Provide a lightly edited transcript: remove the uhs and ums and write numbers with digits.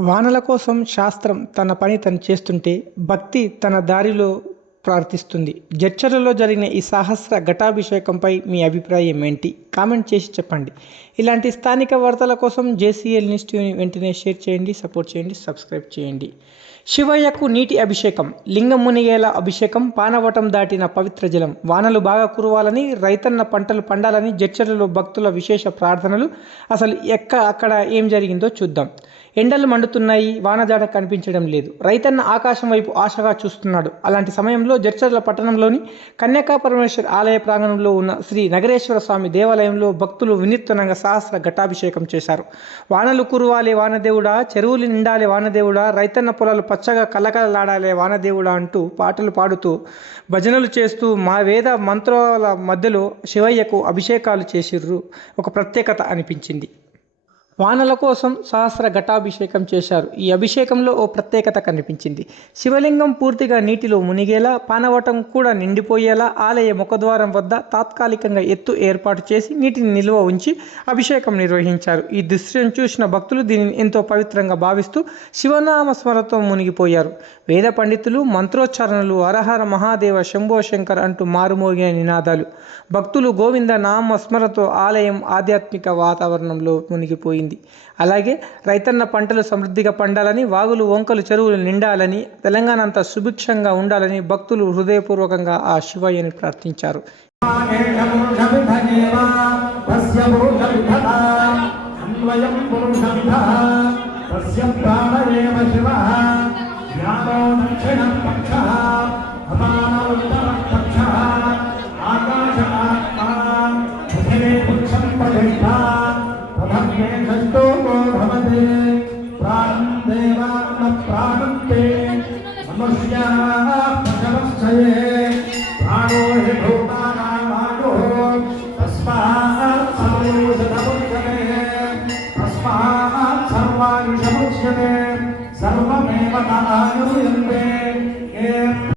వానల కోసం శాస్త్రం తన పని తను చేస్తుంటే, భక్తి తన దారిలో ప్రార్థిస్తుంది. జడ్చర్లలో జరిగిన ఈ సహస్ర ఘటాభిషేకంపై మీ అభిప్రాయం ఏంటి? కామెంట్ చేసి చెప్పండి. ఇలాంటి స్థానిక వార్తల కోసం జేసీఎల్ న్యూస్ టీవీని వెంటనే షేర్ చేయండి, సపోర్ట్ చేయండి, సబ్స్క్రైబ్ చేయండి. శివయ్యకు నీటి అభిషేకం, లింగం మునిగేలా అభిషేకం, పానవటం దాటిన పవిత్ర జలం. వానలు బాగా కురవాలని, రైతన్న పంటలు పండాలని జడ్చర్లలో భక్తుల విశేష ప్రార్థనలు. అసలు అక్కడ ఏం జరిగిందో చూద్దాం. ఎండలు మండుతున్నాయి, వానజాడ కనిపించడం లేదు. రైతన్న ఆకాశం వైపు ఆశగా చూస్తున్నాడు. అలాంటి సమయంలో జడ్చర్ల పట్టణంలోని కన్యకా పరమేశ్వర్ ఆలయ ప్రాంగణంలో ఉన్న శ్రీ నగరేశ్వర స్వామి దేవాలయంలో భక్తులు వినూత్నంగా సహస్ర ఘటాభిషేకం చేశారు. వానలు కురవాలి వానదేవుడా, చెరువులు నిండాలి వానదేవుడా, రైతన్న పొలాలు పచ్చగా కలకలలాడాలి వానదేవుడా అంటూ పాటలు పాడుతూ భజనలు చేస్తూ మా వేద మంత్రాల మధ్యలో శివయ్యకు అభిషేకాలు చేసిర్రు. ఒక ప్రత్యేకత అనిపించింది. వానల కోసం సహస్ర ఘటాభిషేకం చేశారు. ఈ అభిషేకంలో ఓ ప్రత్యేకత కనిపించింది. శివలింగం పూర్తిగా నీటిలో మునిగేలా, పానవటం కూడా నిండిపోయేలా ఆలయ ముఖద్వారం వద్ద తాత్కాలికంగా ఎత్తు ఏర్పాటు చేసి నీటిని నిల్వ ఉంచి అభిషేకం నిర్వహించారు. ఈ దృశ్యం చూసిన భక్తులు దీనిని ఎంతో పవిత్రంగా భావిస్తూ శివనామ స్మరణతో మునిగిపోయారు. వేద పండితులు మంత్రోచ్చారణలు, హరహర మహాదేవ శంభో శంకర్ అంటూ మారుమోగిన నినాదాలు. భక్తులు గోవింద నామ స్మరణతో ఆలయం ఆధ్యాత్మిక వాతావరణంలో మునిగిపోయింది. అలాగే రైతన్న పంటలు సమృద్ధిగా పండాలని, వాగులు వంకలు చెరువులు నిండాలని, తెలంగాణ అంతా సుభిక్షంగా ఉండాలని భక్తులు హృదయపూర్వకంగా ఆ శివయ్యని ప్రార్థించారు. सर्वमेव